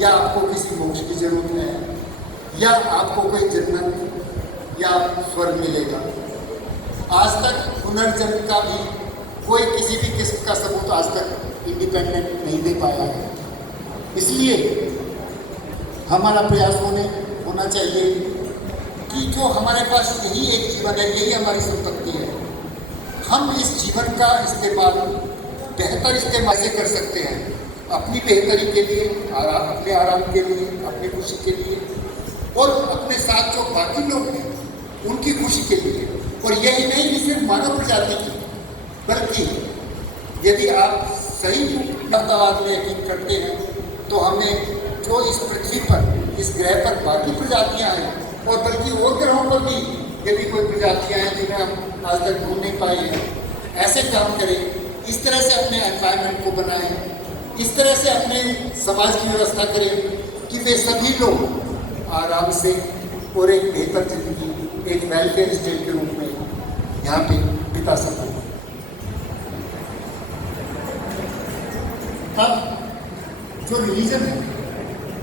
या आपको किसी मोक्ष की जरूरत है या आपको कोई जन्नत या स्वर्ग मिलेगा। आज तक पुनर्जन्म का भी कोई किसी भी किस्म का सबूत आज तक इंडिपेंडेंट नहीं दे पाया है। इसलिए हमारा प्रयास होना चाहिए कि जो हमारे पास यही एक जीवन है, यही हमारी संपत्ति है, हम इस जीवन का इस्तेमाल बेहतर इस्तेमाल से कर सकते हैं, अपनी बेहतरी के लिए, अपने आराम के लिए, अपनी खुशी के लिए और अपने साथ जो बाकी लोग हैं उनकी खुशी के लिए। और यही नहीं कि सिर्फ मानव प्रजाति की, बल्कि यदि आप सही मतवाद में यकीन करते हैं तो हमें जो इस पृथ्वी पर, इस ग्रह पर बाकी प्रजातियां हैं और बल्कि और ग्रहों पर भी यदि कोई प्रजातियां हैं जिन्हें हम आज तक ढूंढ नहीं पाए हैं, ऐसे काम करें, इस तरह से अपने एनवायरनमेंट को बनाएं, इस तरह से अपने समाज की व्यवस्था करें कि वे सभी लोग आराम से और एक बेहतर जिंदगी, एक वेलफेयर स्टेट के रूप में यहाँ पे बिता सकें। अब जो रिलीजन है,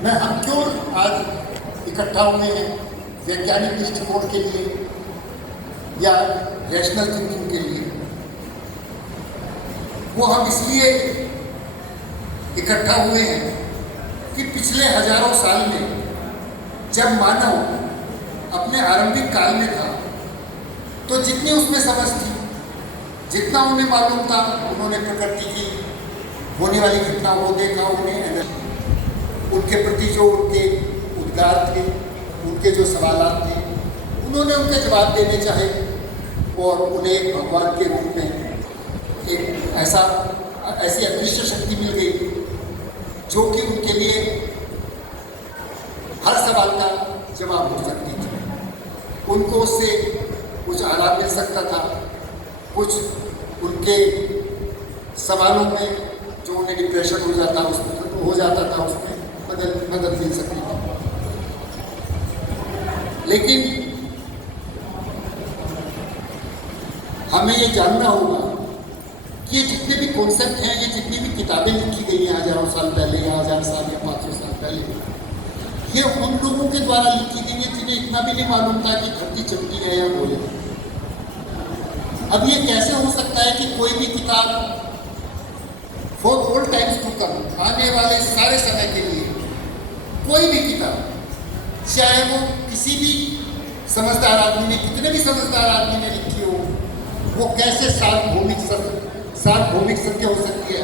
मैं हम क्यों आज इकट्ठा हुए हैं, वैज्ञानिक दृष्टिकोण के लिए या रैशनल थिंकिंग के लिए, वो हम इसलिए इकट्ठा हुए हैं कि पिछले हजारों साल में जब मानव अपने आरंभिक काल में था तो जितनी उसमें समझ थी, जितना उन्हें मालूम था, उन्होंने प्रकृति की होने वाली घटनाओं को देखा, उनके प्रति जो उनके उद्गार थे, उनके जो सवालात थे, उन्होंने उनके जवाब देने चाहे और उन्हें एक भगवान के रूप में एक ऐसी अदृश्य शक्ति मिल गई जो कि उनके लिए हर सवाल का जवाब हो सकती थी। उनको उससे कुछ आराम मिल सकता था, कुछ उनके सवालों में जो उन्हें डिप्रेशन हो जाता था उसमें मदद मिल सकती थी। लेकिन हमें ये जानना होगा कि ये जितने भी कॉन्सेप्ट हैं, ये जितनी भी किताबें लिखी गई हैं हजारों साल पहले या 1000 साल या 500 साल पहले, ये उन लोगों के द्वारा लिखी गई है जिन्हें इतना भी नहीं मालूम था कि धरती चलती है या गोले। अब ये कैसे हो सकता है कि कोई भी किताब for all times to come, आने वाले सारे समय के लिए कोई भी किताब, चाहे वो किसी भी समझदार आदमी ने, कितने भी समझदार आदमी ने लिखी हो, वो कैसे सार्वभौमिक सत्य हो सकती है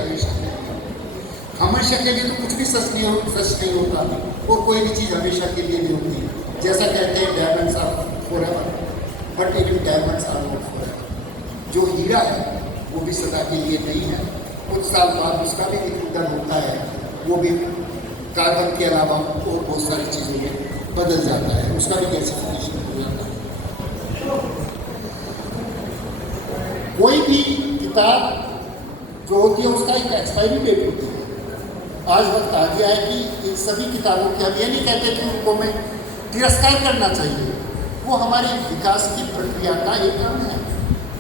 हमेशा के लिए तो कुछ भी सच नहीं होता और कोई भी चीज़ हमेशा के लिए नहीं होती। जैसा कहते हैं diamonds are forever, but even diamonds are not forever. जो हीरा है वो भी सदा के लिए नहीं है, कुछ साल बाद उसका भी विघटन होता है, वो भी कार्बन के अलावा और बहुत सारी चीज़ों में बदल जाता है, उसका भी गैसिफिकेशन हो जाता है। कोई भी किताब जो होती है उसका एक एक्सपायरी डेट होती है। आज वक्त आ गया है कि इन सभी किताबों के, हम ये नहीं कहते कि उनको में तिरस्कार करना चाहिए, वो हमारी विकास की प्रक्रिया का एक अंग है।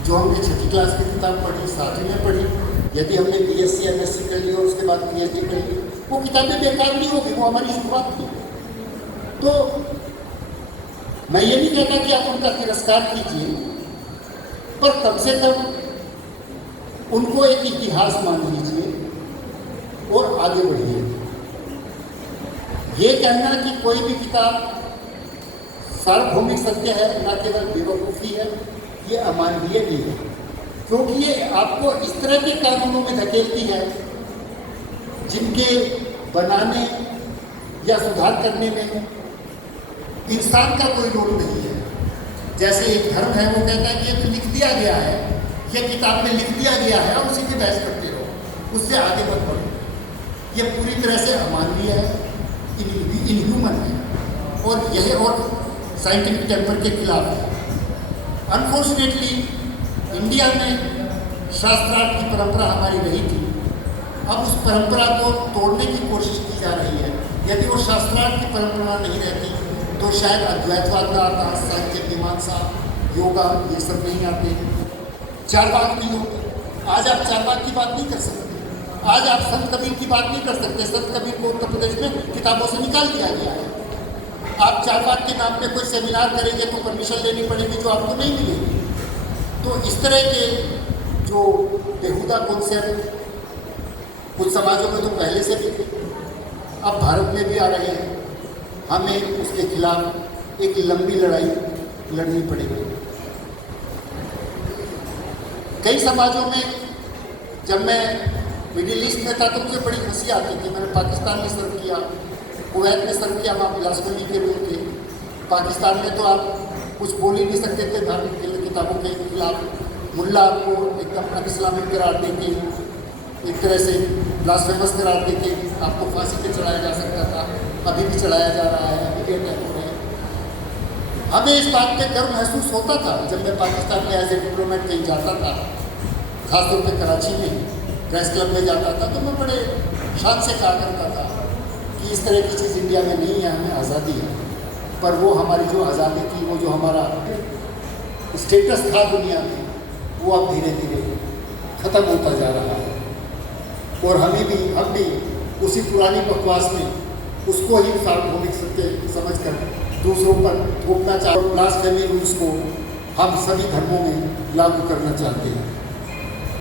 जो हमने 6ठी क्लास की किताब पढ़ी, 7वीं में पढ़ी, यदि हमने BSc MSc कर ली और उसके बाद PhD कर ली, वो किताबें बेकार नहीं होगी, वो हमारी शुरुआत थी। तो मैं ये नहीं कहता कि आप उनका तिरस्कार कीजिए, पर कम से कम उनको एक इतिहास मान लीजिए और आगे बढ़िए। ये कहना कि कोई भी किताब सार्वभौमिक सत्य है, न केवल बेवकूफ़ी है, ये अमानवीय भी है, क्योंकि ये आपको इस तरह के कानूनों में धकेलती है जिनके बनाने या सुधार करने में इंसान का कोई रोल नहीं है। जैसे एक धर्म है, वो कहता है कि ये तो लिख दिया गया है, ये किताब में लिख दिया गया है और उसी की बहस करते रहो, उससे आगे मत बढ़ो। ये पूरी तरह से अमानवीय है, इनह्यूमन है और यह और साइंटिफिक टेम्पर के खिलाफ है। अनफॉर्चुनेटली इंडिया में शास्त्रार्थ की परंपरा हमारी रही थी, अब उस परंपरा को तोड़ने की कोशिश की जा रही है। यदि वो शास्त्रार्थ की परंपरा नहीं रहती तो शायद अद्वैतवाद ना आता, सांख्य, मीमांसा, योगा, ये सब नहीं आते, चारवाक नहीं होते। आज आप चारवाक की बात नहीं कर सकते, आज आप संत कबीर की बात नहीं कर सकते। संत कबीर को उत्तर प्रदेश में किताबों से निकाल दिया गया है। आप चारबाग के नाम पे कोई सेमिनार करेंगे तो परमिशन लेनी पड़ेगी, जो आपको नहीं मिलेगी। तो इस तरह के जो बेहुदा कॉन्सेप्ट कुछ समाजों में तो पहले से भी थे, अब भारत में भी आ रहे हैं। हमें उसके खिलाफ एक लंबी लड़ाई लड़नी पड़ेगी। कई समाजों में जब मैं मिडिल ईस्ट में था तो मुझे बड़ी खुशी आती थी। मैंने पाकिस्तान में सर्व किया, कुवैत में सर्व किया, वहाँ बिलासपुरी के लोग थे। पाकिस्तान में तो आप कुछ बोल ही नहीं सकते थे धार्मिक किताबों के खिलाफ। मुल्ला आपको एकदम अनइस्लामिक करार देके, एक तरह से ब्लास्फेमस करार देके आपको फांसी पे चढ़ाया जा सकता था। अभी भी चढ़ाया जा रहा है, अभी भी अटैक हो रहे हैं। हमें इस बात पे गर्व महसूस होता था जब मैं पाकिस्तान में एज ए डिप्लोमेट कहीं जाता था, खासतौर पे कराची में प्रेस क्लब में जाता था, तो मैं बड़े शान से कहा करता था कि इस तरह की चीज़ इंडिया में नहीं है, हमें आज़ादी है। पर वो हमारी जो आज़ादी थी, वो जो हमारा स्टेटस था दुनिया में, वो अब धीरे धीरे ख़त्म होता जा रहा है। और हम भी उसी पुरानी बकवास में उसको ही सार्वभौमिक सत्य समझकर दूसरों पर थोपना चाहते हैं। ब्लास्फेमी रूल्स को हम सभी धर्मों में लागू करना चाहते हैं।